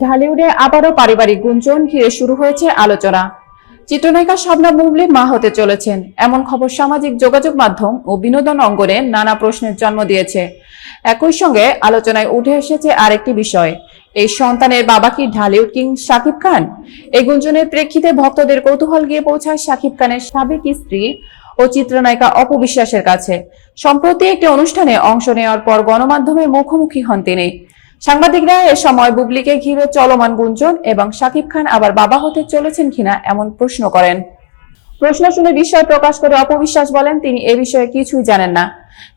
ঢালিউডে আবারও পারিবারিক গুঞ্জন ঘিরে শুরু হয়েছে আলোচনা। চিত্রনায়িকা শবনম বুবলী মা হতে চলেছেন, এমন খবর সামাজিক যোগাযোগ মাধ্যম ও বিনোদন অঙ্গনে নানা প্রশ্নের জন্ম দিয়েছে। একই সঙ্গে আলোচনায় উঠে এসেছে আরেকটি বিষয়, এই সন্তানের বাবা কি ঢালিউড কিং শাকিব খান? এই গুঞ্জনের প্রেক্ষিতে ভক্তদের কৌতূহল গিয়ে পৌঁছায় শাকিব খানের সাবেক স্ত্রী ও চিত্রনায়িকা অপু বিশ্বাসের কাছে। সম্প্রতি একটি অনুষ্ঠানে অংশ নেওয়ার পর গণমাধ্যমের মুখোমুখি হন তিনি। সাংবাদিকরা এ সময় বুবলীকে ঘিরে চলমান গুঞ্জন এবং শাকিব খান আবার বাবা হতে চলেছেন কিনা এমন প্রশ্ন করেন। প্রশ্ন শুনে বিস্ময় প্রকাশ করে অপু বিশ্বাস বলেন তিনি এ বিষয়ে কিছুই জানেন না।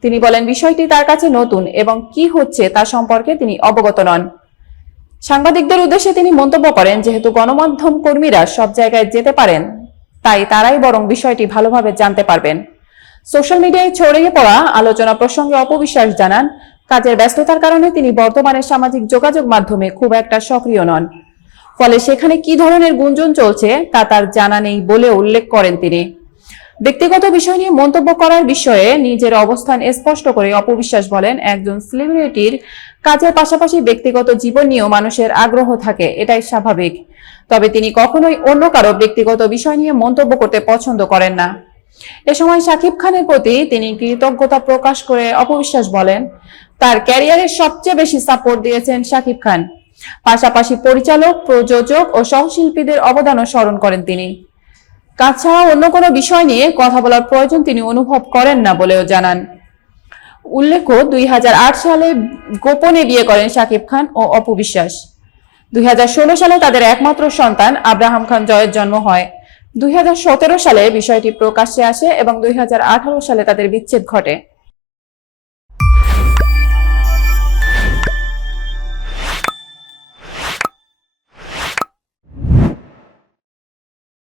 তিনি বলেন বিষয়টি তার কাছে নতুন এবং কি হচ্ছে তা সম্পর্কে তিনি অবগত নন। সাংবাদিকদের উদ্দেশ্যে তিনি মন্তব্য করেন, যেহেতু গণমাধ্যম কর্মীরা সব জায়গায় যেতে পারেন, তাই তারাই বরং বিষয়টি ভালোভাবে জানতে পারবেন। সোশ্যাল মিডিয়ায় ছড়িয়ে পড়া আলোচনা প্রসঙ্গে অপু বিশ্বাস জানান, কাজের ব্যস্ততার কারণে তিনি বর্তমানে সামাজিক যোগাযোগ মাধ্যমে খুব একটা সক্রিয় নন, ফলে সেখানে কি ধরনের গুঞ্জন চলছে তা তার জানা নেই বলে উল্লেখ করেন তিনি। ব্যক্তিগত বিষয় নিয়ে মন্তব্য করার বিষয়ে নিজের অবস্থান স্পষ্ট করে অপু বিশ্বাস বলেন, একজন সেলিব্রিটির কাজের পাশাপাশি ব্যক্তিগত জীবন নিয়েও মানুষের আগ্রহ থাকে, এটাই স্বাভাবিক। তবে তিনি কখনোই অন্য কারো ব্যক্তিগত বিষয় নিয়ে মন্তব্য করতে পছন্দ করেন না। এ সময় শাকিব খানের প্রতি তিনি কৃতজ্ঞতা প্রকাশ করে অপু বিশ্বাস বলেন, তার ক্যারিয়ারের সবচেয়ে বেশি সাপোর্ট দিয়েছেন শাকিব খান। পাশাপাশি পরিচালক, প্রযোজক ও সহশিল্পীদের অবদানও স্মরণ করেন তিনি। কাজ ছাড়া অন্য কোনো বিষয় নিয়ে কথা বলার প্রয়োজন তিনি অনুভব করেন না বলেও জানান। উল্লেখ্য, 2008 সালে গোপনে বিয়ে করেন শাকিব খান ও অপু বিশ্বাস। 2016 সালে তাদের একমাত্র সন্তান আব্রাহাম খান জয়ের জন্ম হয়। 2017 সালে বিষয়টি প্রকাশ্যে আসে এবং 2018 সালে তাদের বিচ্ছেদ ঘটে।